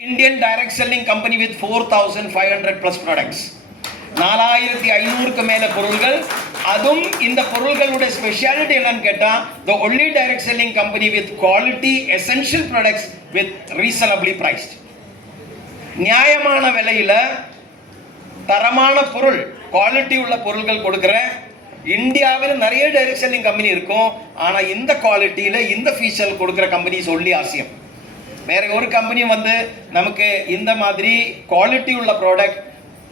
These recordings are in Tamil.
Indian direct selling company with 4,500 plus products. 4500க்கு மேல பொருள்கள். அதுவும் இந்த பொருள்களுடைய ஸ்பெஷாலிட்டி என்னன்னு கேட்டா the only direct selling company with quality essential products with reasonably priced. நியாயமான விலையில தரமான பொருள் குவாலிட்டி உள்ள பொருட்கள் கொடுக்கிற இந்தியாவில் நிறைய டைரக்ட் செல்லிங் கம்பெனி இருக்கும். ஆனா இந்த குவாலிட்டியில இந்த ஃபீச்சர் கொடுக்கிற கம்பெனி சொல்லி ஆசியம். வேற ஒரு கம்பெனி வந்து நமக்கு இந்த மாதிரி குவாலிட்டி உள்ள ப்ராடக்ட்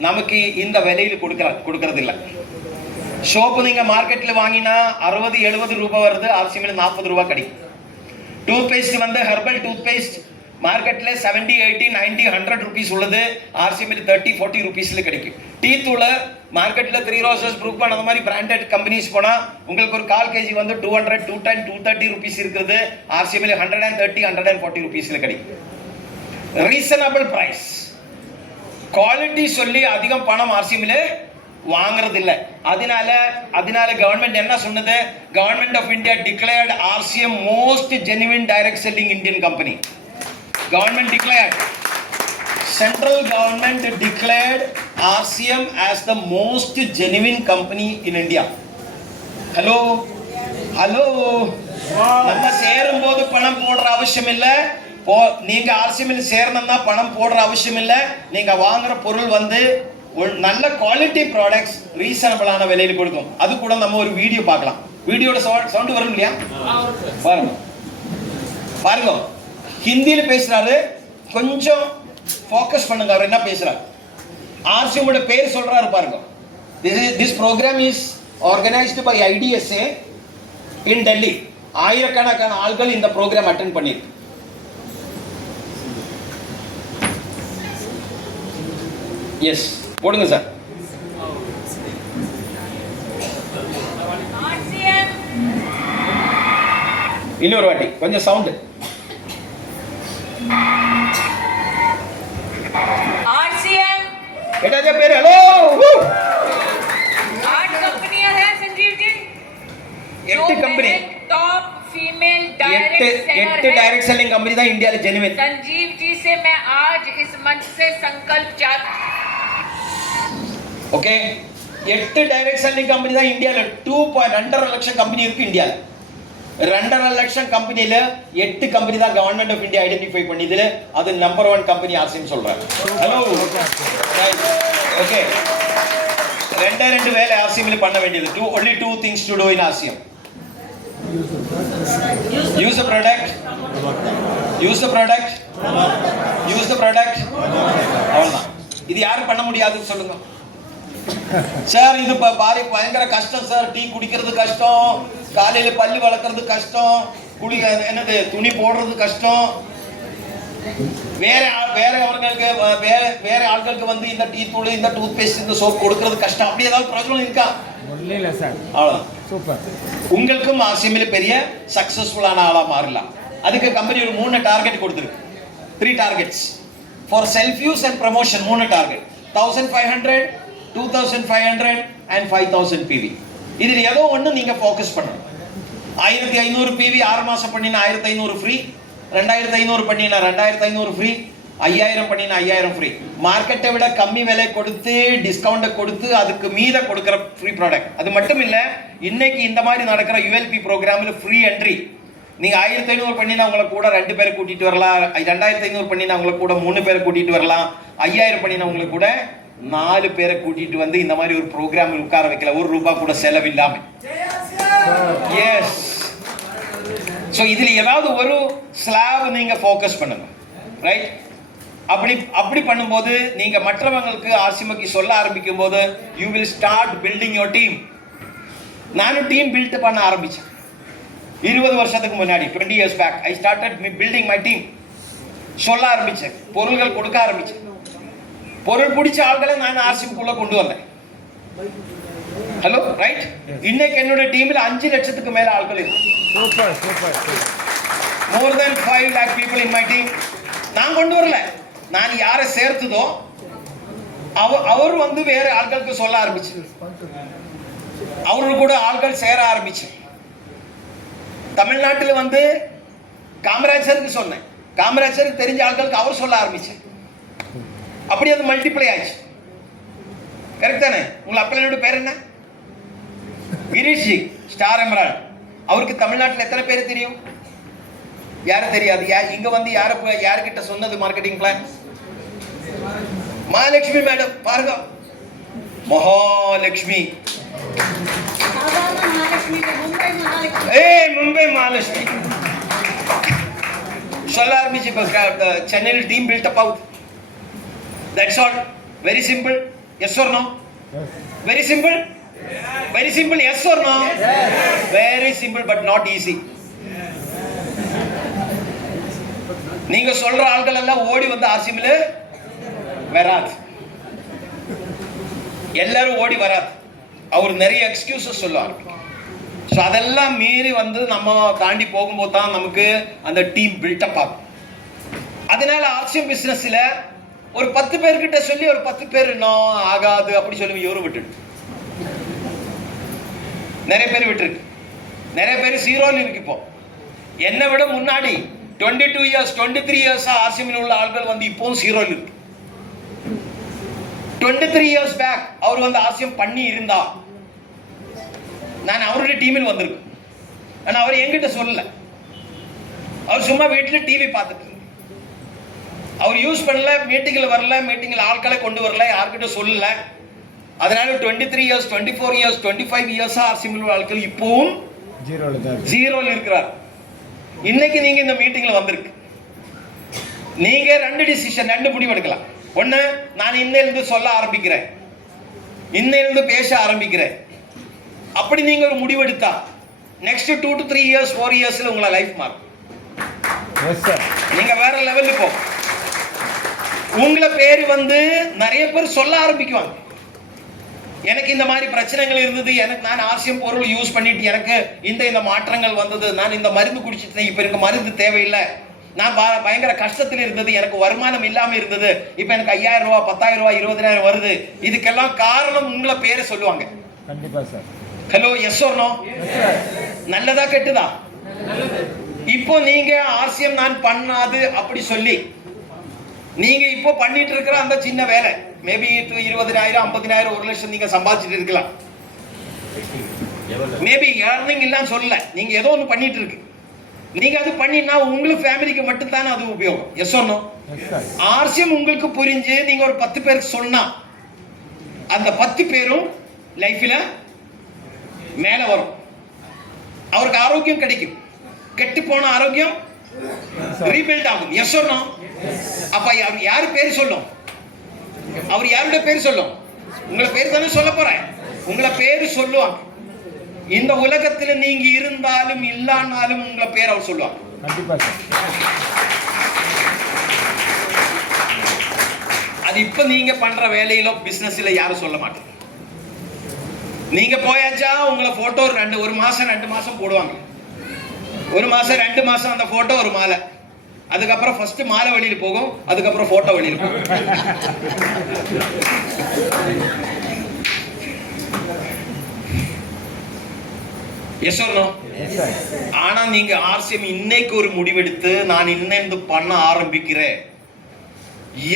நமக்கு இந்த விலையில் கொடுக்கறது இல்லை. சோப்பு நீங்க மார்க்கெட்ல வாங்கினா 60-70 ரூபாய் வருது, ஆர்சிஎம்ல 40 ரூபாய் கிடைக்கும். டூத் பேஸ்ட் வந்து ஹெர்பல் டூத் பேஸ்ட் மார்க்கெட்ல 70-80-90-100 rupees உள்ளது, ஆர்சிஎம்ல 30-40 rupeesல கிடைக்கும். டீ தூள் மார்க்கெட்ல 3 ரோசஸ் ப்ரூக்பான் அந்த மாதிரி பிராண்டட் கம்பெனிஸ் போனா உங்களுக்கு ஒரு 1/4 kg வந்து 200-210-230 rupees இருக்குது, ஆர்சிஎம்ல 130-140 rupeesல கிடைக்கும். ரீசனபிள் பிரைஸ், குவாலிட்டி சொல்லி அதிகம் பணம் ஆர்சிஎம்ல வாங்குறது இல்லை. அதனால கவர்மெண்ட் என்ன சொன்னது, government of India declared RCM most genuine direct selling Indian company. Government declared, central government declared RCM as the most genuine company in India. Hello. நம்ம சேரும் போது பணம் போடுற அவசியம் இல்ல. நீங்க RCM சேரணும்னா பணம் போடுற அவசியம் இல்ல. நீங்க வாங்குற பொருள் வந்து நல்ல குவாலிட்டி ப்ராடக்ட்ஸ் ரீசனபிளான விலையில கொடுக்கும். அது கூட நம்ம ஒரு வீடியோ பார்க்கலாம். வீடியோட சவுண்ட் வரும் இல்லையா? பாருங்க. ஹிந்தியில பேசுறாரு, கொஞ்சம் ஃபோக்கஸ் பண்ணுங்க. அவர் என்ன பேசுறாரு, ஆர்சிஎம் பேர் சொல்றாரு பாருங்க. This program is organized by IDSA in Delhi. ஆயிரக்கணக்கான ஆட்கள் இந்த ப்ரோக்ராம் அட்டெண்ட் பண்ணிருக்கு. எஸ் போடுங்க சார். இன்னொரு வாட்டி கொஞ்சம் சவுண்ட். RCM बेटा जब मेरे हेलो 8 कंपनियां हैं Sanjeev ji. 8 company top female direct selling company था इंडिया में जेन्युइन. संजीव जी से मैं आज इस मंच से संकल्प ओके 8 डायरेक्ट सेलिंग कंपनी था इंडिया में. 2.5 லட்சம் கம்பெனி இருக்கு இந்தியால. 2.5 லட்சம் கம்பெனில 8 கம்பெனி தான் கவர்மெண்ட் ஆஃப் இந்தியா ஐடென்டிஃபை பண்ணிதுல. அது நம்பர் 1 கம்பெனி ஆர்சிஎம் சொல்றாங்க. Hello okay. ரெண்டு வேலை ஆர்சிஎம்ல பண்ண வேண்டியது. only two things to do in RCM. use the product அவ்வளவுதான். இது யாரும் பண்ண முடியாதுன்னு சொல்லுங்க சார். இது பயங்கர கஷ்டம் சார். டீ குடிக்கிறது கஷ்டம், காலையில பல்லு வளர்க்கறது கஷ்டம், துணி போடுறது கஷ்டம். வேற ஆட்களுக்கு வந்து இந்த டீ தூள், இந்த டூத் பேஸ்ட், இந்த சோப் கொடுக்கிறது கஷ்டம். அப்படி ஏதாவது பிரச்சனை இருக்கா? இல்ல சார். அவ்வளவுதான். சூப்பர். உங்களுக்கும் ஆர்சிஎம்ல பெரிய சக்சஸ்ஃபுல்லான ஆளா மாறலாம். அதுக்கு கம்பெனி ஒரு 3 டார்கெட் கொடுத்திருக்கு. 3 targets for self use and promotion. 3 target 1500, 2500 and 5000 PV. இதுல ஏதோ ஒண்ணு நீங்க ஃபோக்கஸ் பண்ணணும். 1500 PV 6 மாசம் பண்ணினா 1500 ஃப்ரீ, 2500 பண்ணினா 2500 ஃப்ரீ, 5000 பண்ணினா 5000 ஃப்ரீ. மார்க்கெட்டை விட கம்மி விலை கொடுத்து டிஸ்கவுண்ட் கொடுத்து அதுக்கு மீத கொடுக்கிற ஃப்ரீ ப்ராடக்ட். அது மட்டும் இல்ல, இன்னைக்கு இந்த மாதிரி நடக்கிற ULP ப்ரோக்ராம்ல ஃப்ரீ என்ட்ரி. நீங்க 1500 பண்ணினா உங்களை கூட 2 பேரை கூட்டிட்டு வரலாம், 2500 பண்ணினா உங்களை கூட 3 பேரை கூட்டிட்டு வரலாம், 5000 பண்ணினா உங்களை கூட 4 பேரை கூட்டிட்டு வந்து இந்த மாதிரி ஒரு ப்ரோக்ராம் உட்கார வைக்கல, ₹1 கூட செலவு இல்லாம. எஸ். சோ இதுல ஏதாவது ஒரு ஸ்லாப் நீங்க ஃபோக்கஸ் பண்ணுங்க, ரைட்? அப்படி பண்ணும்போது நீங்க மற்றவங்களுக்கு ஆர்சிஎம்க்கு சொல்ல ஆரம்பிக்கும் போது you will start building your team. நானும் டீம் பில்ட் பண்ண ஆரம்பிச்சேன் 20 வருஷத்துக்கு முன்னாடி. 20 years back I started building my team. சொல்ல ஆரம்பிச்சேன், பொருள்கள் கொடுக்க ஆரம்பிச்சேன். பொருள் பிடிச்ச ஆட்களை நான் ஆர்சிஎம்குள்ள கொண்டு வந்தேன். Hello right. இன்னைக்கு என்னோட டீம்ல 5 லட்சத்துக்கு மேல ஆட்கள் இருக்கு. more than 5 lakh people in my team. நான் கொண்டு வரல, நான் யாரை சேர்த்ததோ அவர் வந்து வேற ஆட்களுக்கு சொல்ல ஆரம்பிச்சு, அவரு கூட ஆட்கள் சேர ஆரம்பிச்சு. தமிழ்நாட்டில் வந்து காமராஜருக்கு சொன்னேன், காமராஜருக்கு தெரிஞ்ச ஆட்களுக்கு அவர் சொல்ல ஆரம்பிச்சார். அப்படி அது மல்டிப்ளை ஆச்சு. கரெக்ட் தானே? உங்க அப்பனோட பேர் என்ன? Girish G, star emerald. அவருக்கு தமிழ்நாட்டில் எத்தனை பேர் தெரியும்? யாரும் தெரியாது. இங்க வந்து யாருக்கிட்ட சொன்னது மார்க்கெட்டிங் பிளான்? மகாலட்சுமி மேடம். பாருங்க, மகாலட்சுமி. மும்பை மகாலட்சுமி சொல்ல ஆரம்பிச்சு. சென்னையில் team build up out. That's all. Very simple. Yes or no? Very simple. Very simple, yes or no? Yes. Very simple but not easy. நீங்க சொல்ற ஆட்கள் எல்லாம் ஓடி வந்து ஆர்சிஎம்ல வராது. எல்லாரும் ஓடி வராது. அவர் நிறைய எக்ஸ்கியூசஸ் சொல்லுவார். ஸோ அதெல்லாம் மீறி வந்து நம்ம தாண்டி போகும்போது தான் நமக்கு அந்த டீம் பில்டப் ஆகும். அதனால ஆர்சிஎம் பிசினஸ்ல ஒரு 10 பேர்கிட்ட சொல்லி ஒரு 10 பேர் இன்னும் ஆகாது அப்படி சொல்லி இவரும் விட்டுட்டு நிறைய பேர் விட்டுருக்கு. நிறைய பேர் ஜீரோல இருக்கு. இப்போ என்னை விட முன்னாடி 22 இயர்ஸ் 23 இயர்ஸா ஆர்சிஎம்ல உள்ள ஆட்கள் வந்து இப்போவும் ஜீரோல இருக்கு. 23 இயர்ஸ் பேக் அவர் வந்து ஆர்சிஎம் பண்ணி இருந்தா நான் அவருடைய டீமில் வந்திருக்கேன். ஆனா அவர் என்கிட்ட சொல்லல. அவர் சும்மா வீட்டில் டிவி பார்த்துட்டு அவர் யூஸ் பண்ணல, மீட்டிங்கில் வரல, மீட்டிங்கில் ஆட்களை கொண்டு வரல, யார்கிட்ட சொல்லல. அதனால 23 இயர்ஸ் 24 இயர்ஸ் 25 இயர்ஸா ஆர்சிஎம்ல ஆட்கள் இப்போவும் ஜீரோல இருக்கிறார். இன்னைக்கு நீங்க இந்த மீட்டிங்ல வந்திருக்கு. நீங்க 2 முடிவு எடுக்கலாம். ஒண்ணு, நான் இன்னையிலிருந்து சொல்ல ஆரம்பிக்கிறேன், இன்னையிலிருந்து பேச ஆரம்பிக்கிறேன். அப்படி நீங்க ஒரு முடிவு எடுத்தா நெக்ஸ்ட் 2 to 3 இயர்ஸ் 4 இயர்ஸ்ல உங்களோட லைஃப் மாறும். நீங்க வேற லெவலுக்கு போ. உங்களை பேர் வந்து நிறைய பேர் சொல்ல ஆரம்பிக்குவாங்க. எனக்கு இந்த மாதிரி பிரச்சனைகள் இருந்தது, எனக்கு நான் ஆர்சிஎம் பொருள் யூஸ் பண்ணிட்டு எனக்கு இந்த மாற்றங்கள் வந்தது, நான் இந்த மருந்து குடிச்சிட்டேன், இப்போ எனக்கு மருந்து தேவையில்லை, நான் பயங்கர கஷ்டத்தில் இருந்தது, எனக்கு வருமானம் இல்லாம இருந்தது, இப்போ எனக்கு 5000 ரூபாய் 10,000 ரூபாய் 20,000 வருது. இதுக்கெல்லாம் காரணம் உங்களை பேரை சொல்லுவாங்க. கண்டிப்பா sir. Hello, yes or no? நல்லதா கெட்டுதா? இப்போ நீங்க ஆர்சிஎம் நான் பண்ணாது அப்படி சொல்லி நீங்க இப்போ பண்ணிட்டு இருக்கிற அந்த சின்ன வேலை மேபி 20,000 50,000 1 லட்சம் நீங்க சம்பாதிச்சுட்டு இருக்கலாம். மேபி ஏர்னிங் இல்லன்னு சொல்லல, நீங்க ஏதோ ஒன்று பண்ணிட்டு இருக்கு. நீங்க அது பண்ணினா உங்களுக்கு ஃபேமிலிக்கு மட்டும் தானே அது உபயோகம். S or no? ஆர்சிஎம் உங்களுக்கு புரிஞ்சு நீங்க ஒரு 10 பேருக்கு சொன்னா அந்த 10 பேரும் லைஃப்ல மேல வரும். அவருக்கு ஆரோக்கியம் கிடைக்கும். கெட்டு போன ஆரோக்கியம் ரீபில்ட் ஆகும். Yes or no? அப்ப யாரு பேர் சொல்லும்? அவர் யாருடைய பேர் சொல்லும்? உங்களை பேர் தானே சொல்ல போறேன். உங்களை பேர் சொல்லுவாங்க. இந்த உலகத்தில் நீங்க இருந்தாலும் இல்லானாலும் உங்களை பேர் அவர் சொல்லுவாங்க. அது இப்ப நீங்க பண்ற வேலையில பிசினஸ்ல யாரும் சொல்ல மாட்டாங்க. நீங்க போயாச்சா உங்களை போட்டோ ஒரு மாசம் 2 மாசம் போடுவாங்க. 1 மாசம் 2 மாசம் அந்த போட்டோ ஒரு மாலை. அதுக்கப்புறம் ஃபர்ஸ்ட் மாலை வெளியில போகும், அதுக்கப்புறம் போட்டோ வெளியில போகும். Yes or no? ஆனா நீங்க ஆர்சிஎம் இன்னைக்கு ஒரு முடிவெடுத்து நான் இன்னைக்கு பண்ண ஆரம்பிக்கிறேன்,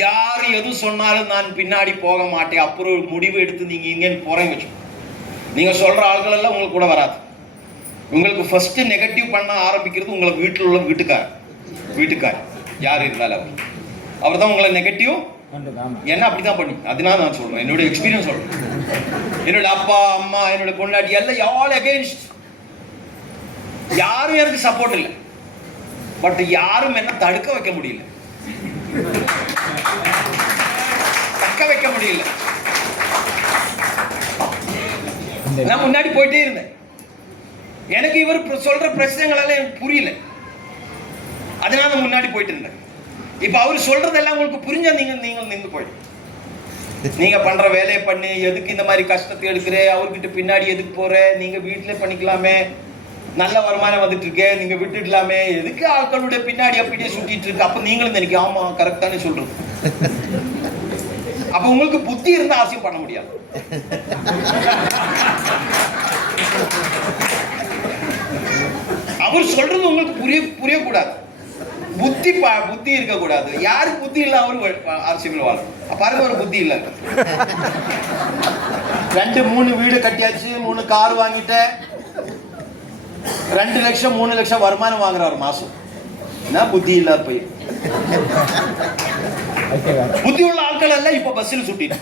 யார் எது சொன்னாலும் நான் பின்னாடி போக மாட்டேன், அப்புறம் ஒரு முடிவு எடுத்து நீங்க இங்க போறேன்னு வச்சு நீங்க சொல்ற ஆட்கள் எல்லாம் உங்களுக்கு கூட வராது. உங்களுக்கு ஃபர்ஸ்ட் நெகட்டிவ் பண்ண ஆரம்பிக்கிறது உங்களுக்கு வீட்டில் உள்ள வீட்டுக்கார் யார் இருந்தாலும் அவர் தான் உங்களை நெகட்டிவ் என்ன அப்படிதான் பண்ணி. அதனால நான் சொல்றேன், என்னோட எக்ஸ்பீரியன்ஸ் சொல்றேன். என்னோட அப்பா அம்மா என்னோட பொண்டாட்டி எல்லாம் ஆல் அகைன்ஸ்ட். யாரும் எனக்கு சப்போர்ட் இல்லை. பட் யாரும் என்ன தடுக்க வைக்க முடியல, தக்க வைக்க முடியல. நான் முன்னாடி போயிட்டே இருந்தேன். எனக்கு இவர் சொல்ற பிரச்சனைகள் எனக்கு புரியல. அதனால முன்னாடி போயிட்டு இருந்தேன். இப்ப அவர் சொல்றதெல்லாம் உங்களுக்கு புரிஞ்சா நீங்க நின்று போயிடும். நீங்க பண்ற வேலையை பண்ணி எதுக்கு இந்த மாதிரி கஷ்டத்தை எடுக்கிற, அவர்கிட்ட பின்னாடி எதுக்கு போற, நீங்க வீட்டிலே பண்ணிக்கலாமே, நல்ல வருமானம் வந்துட்டு இருக்கு, நீங்க விட்டுடலாமே, எதுக்கு ஆட்களுடைய பின்னாடி அப்படியே சுட்டிட்டு இருக்கு. அப்ப நீங்களும் நினைக்க ஆமா கரெக்டானே சொல்றது. அப்ப உங்களுக்கு புத்தி இருந்தா ஆசையும் பண்ண முடியாது. அவர் சொல்றது உங்களுக்கு புரியக்கூடாது. புத்தி இருக்க கூடாது. யாருக்கு புத்தி இல்ல அவரு ஆர்சிபில் வாழும். பாருங்க ஒரு புத்தி இல்ல. 2-3 வீடு கட்டியாச்சு, 3 கார் வாங்கிட்டேன், 2 லட்சம் 3 லட்சம் வருமானம் வாங்குறாரு மாசம். என்ன புத்தி இல்ல போய். புத்தி உள்ள ஆட்கள் எல்லாம் இப்ப பஸ்ஸில் சுட்டிட்டு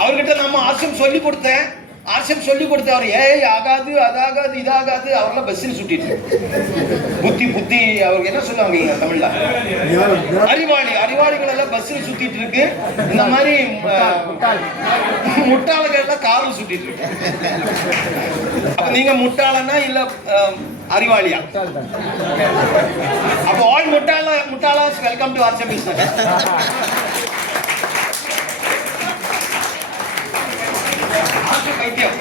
அவர்கிட்ட நம்ம ஆசியம் சொல்லி கொடுத்தேன், அவர் ஏய் ஆகாது அதாகாது இதாகாது அவரெல்லாம் பஸ்ஸில் சுட்டிட்டு புத்தி அவருக்கு என்ன சொல்லுவாங்க தமிழ்ல அறிவாளிகள் எல்லாம் பஸ்ஸில் சுத்திட்டு இருக்கு. இந்த மாதிரி முட்டாளர்கள் எல்லாம் காரில் சுட்டிட்டு இருக்கு. அப்ப நீங்க முட்டாளனா இல்ல அறிவாளியா? அப்போ ஆல் முட்டாளாஸ் வெல்கம் டு ஆர்சிஎம் பிசினஸ். வைத்தியம்